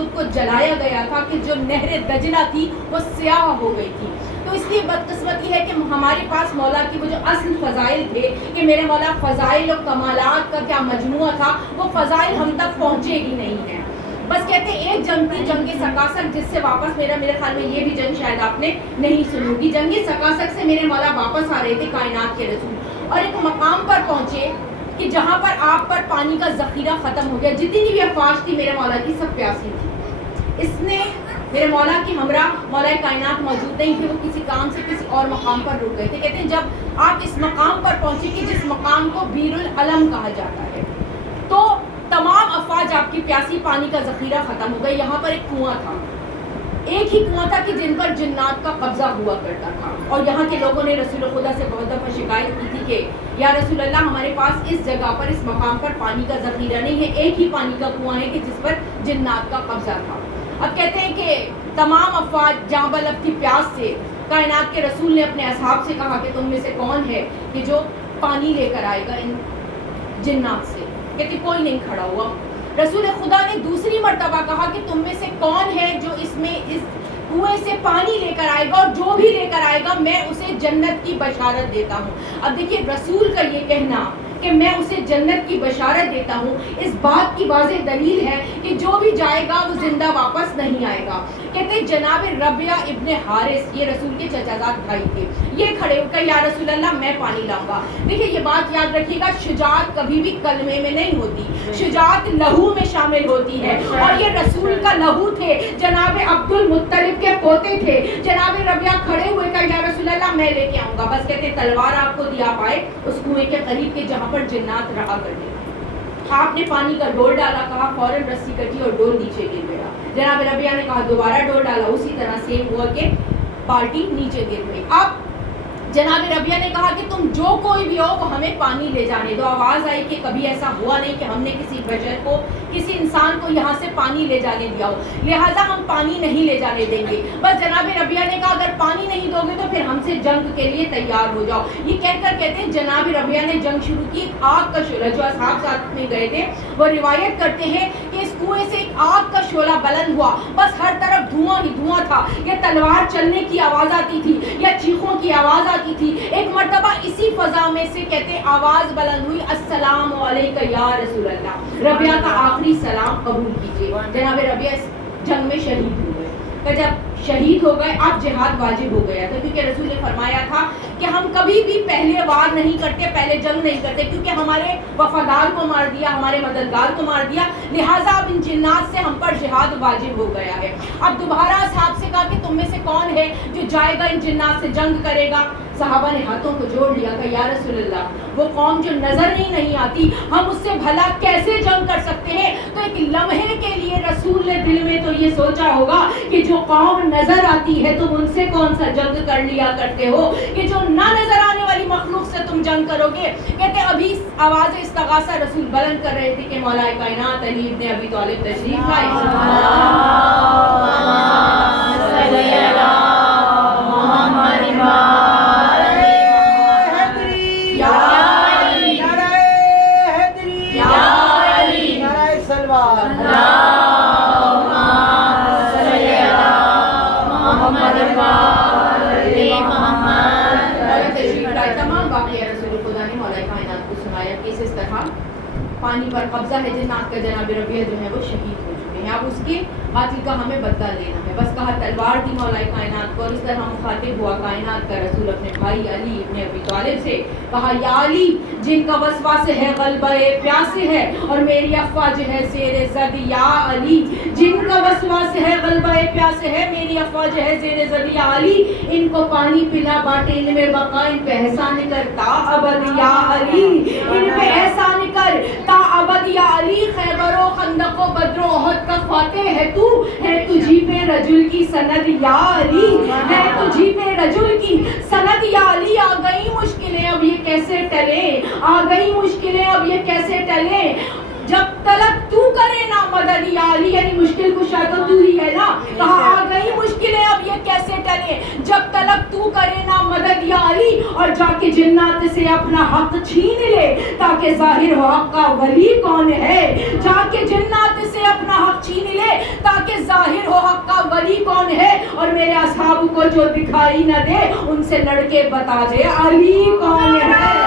کتب کو جلایا گیا تھا کہ جو نہر دجلہ تھی وہ سیاہ ہو گئی تھی. تو اس لیے بدقسمتی ہے کہ ہمارے پاس مولا کی وہ جو اصل فضائل تھے کہ میرے مولا فضائل و کمالات کا کیا مجموعہ تھا, وہ فضائل ہم تک پہنچے ہی نہیں ہیں. بس کہتے ہیں ایک جنگ تھی, جنگ سکاسک, جس سے واپس میرے خیال میں یہ بھی جنگ شاید آپ نے نہیں سنی ہوگی. جنگ سکاسک سے میرے مولا واپس آ رہے تھے کائنات کے رسول, اور ایک مقام پر پہنچے کہ جہاں پر آپ پر پانی کا ذخیرہ ختم ہو گیا. جتنی بھی افواج تھی میرے مولا کی سب پیاسی تھی. اس نے میرے مولا کی ہمراہ مولا کائنات موجود نہیں تھے, وہ کسی کام سے کسی اور مقام پر رک گئے تھے. کہتے ہیں جب آپ اس مقام پر پہنچے کہ جس مقام کو بیر العلم کہا جاتا ہے, تو تمام افواج آپ کی پیاسی, پانی کا ذخیرہ ختم ہو گیا. یہاں پر ایک کنواں تھا, ایک ہی کنواں تھا کہ جن پر جنات کا قبضہ ہوا کرتا تھا. اور یہاں کے لوگوں نے رسول خدا سے بہت دفعہ شکایت کی تھی کہ یا رسول اللہ ہمارے پاس اس جگہ پر اس مقام پر پانی کا ذخیرہ نہیں ہے, ایک ہی پانی کا کنواں ہے کہ جس پر جنات کا قبضہ تھا. اب کہتے ہیں کہ تمام افواج جاں بلب کی پیاس سے کائنات کے رسول نے اپنے اصحاب سے کہا کہ تم میں سے کون ہے کہ جو پانی لے کر آئے گا ان جنات سے. کہتے کوئی نہیں کھڑا ہوا. رسول خدا نے دوسری مرتبہ کہا کہ تم میں سے کون ہے جو اس کنویں سے پانی لے کر آئے گا, اور جو بھی لے کر آئے گا میں اسے جنت کی بشارت دیتا ہوں. اب دیکھیے رسول کا یہ کہنا کہ میں اسے جنت کی بشارت دیتا ہوں, اس بات کی واضح دلیل ہے کہ جو بھی جائے گا وہ زندہ واپس نہیں آئے گا. کہتے ہیں جناب ربیہ ابن حارث, یہ رسول کے چچا زاد بھائی تھے, یہ کھڑے ہو کر یا رسول اللہ میں پانی لاؤں گا. دیکھیے یہ بات یاد رکھیے گا, شجاعت کبھی بھی کلمے میں نہیں ہوتی, شجاعت لہو میں شامل ہوتی ہے. اور یہ رسول کا لہو تھے, جناب عبد المطلب کے پوتے تھے. جناب ربیہ کھڑے ہوئے کہ یا رسول اللہ میں لے کے آؤں گا. بس کہتے تلوار آپ کو دیا پائے اس کنویں کے قریب کے جہاں پر جنات رہا کرتے. آپ نے پانی کا ڈول ڈالا, کہا فوراً رسی کٹی اور ڈول نیچے گر گیا. جناب ربیہ نے کہا دوبارہ ڈول ڈالا, اسی طرح سیم ہوا کہ بالٹی نیچے گر گئی. اب جناب ربیہ نے کہا کہ تم جو کوئی بھی ہو وہ ہمیں پانی لے جانے دو. آواز آئی کہ کبھی ایسا ہوا نہیں کہ ہم نے کسی بشر کو, کسی انسان کو یہاں سے پانی لے جانے دیا ہو, لہٰذا ہم پانی نہیں لے جانے دیں گے. بس جناب ربیہ نے کہا اگر پانی نہیں دو گے تو پھر ہم سے جنگ کے لیے تیار ہو جاؤ. یہ کہہ کر کہتے ہیں جناب ربیہ نے جنگ شروع کی. آگ کا شعلہ, جو اصحاب ساتھ میں گئے تھے وہ روایت کرتے ہیں کہ اس کنویں سے ایک آگ کا شعلہ بلند ہوا, بس ہر طرف دھواں ہی دھواں تھا. یہ تلوار چلنے کی آواز آتی تھی یا چیخوں کی آواز آتی تھی. ایک مرتبہ اسی فضا میں سے کہتے آواز بلند ہوئی, السلام علیکہ یا رسول اللہ, ربیہ کا آخری سلام قبول کیجیے. جناب ربیہ اس جنگ میں شہید ہو گئے. کہ جب شہید ہو گئے اب جہاد واجب ہو گیا تھا, کیونکہ رسول نے فرمایا تھا کہ ہم کبھی بھی پہلے وار نہیں کرتے, پہلے جنگ نہیں کرتے, کیونکہ ہمارے وفادار کو مار دیا, ہمارے مددگار کو مار دیا, لہٰذا اب ان جنات سے ہم پر جہاد واجب ہو گیا ہے. اب دوبارہ اصحاب سے کہا کہ تم میں سے کون ہے جو جائے گا ان جنات سے جنگ کرے گا. صحابہ نے ہاتھوں کو جوڑ لیا کہ یا رسول اللہ وہ قوم جو نظر ہی نہیں آتی ہم اس سے بھلا کیسے جنگ کر سکتے ہیں. تو ایک لمحے کے لیے رسول نے دل میں تو یہ سوچا ہوگا کہ جو قوم نظر آتی ہے تم ان سے کون سا جنگ کر لیا کرتے ہو کہ جو نہ نظر آنے والی مخلوق سے تم جنگ کرو گے. کہتے ابھی آواز استغاثہ رسول بلند کر رہے تھے کہ مولا کائنات علی ابن ابی طالب تشریف لائے. پانی پر قبضہ ہے جنات کا, جناب ربیہ جو ہے وہ شہید ہو چکے ہیں. اب اس کے قاتل کا ہمیں بدلہ لینا ہے. بس کہا تلوار دی مولا کائنات کو, اور اس طرح مخاطب ہوا کائنات کا رسول اپنے بھائی علی ابن ابی طالب سے, کہا یا علی جن کا وسواس ہے غلبہ پیاس ہے اور میری افواج ہے زیر زد, یا علی جن کا وسواس ہے غلبہ پیاس ہے میری افواج ہے زیر زد, یا علی ان کو پانی پلا باٹے ان میں بقا, ان پہ احسان کرتا ابد, یا علی ان پہ احسان کر تا ابد, یا علی خیبر و خندق و بدر و احد کا فاتح ہے تو, ہے تجھی پہ رجل کی سند, یا علی ہے تجھی پہ رجل کی سند, یا علی آ گئی مشکلیں اب یہ کیسے ٹلے, آ گئی مشکلیں اب یہ کیسے ٹلے, جب تلک تو کرے نا مدد, یا علی یعنی مشکل کشا تو تو ہی ہے نا. کہا آ گئی مشکلیں اب یہ کیسے ٹلے, جب تلک تو کرے نا مدد, یا علی اور جا کے جنات سے اپنا حق چھین لے تاکہ ظاہر ہو حق کا ولی کون ہے, جا کے جنات سے اپنا حق چھین لے تاکہ ظاہر ہو حق کا ولی کون ہے، اور میرے اصحاب کو جو دکھائی نہ دے ان سے لڑکے بتا دے علی کون ہے.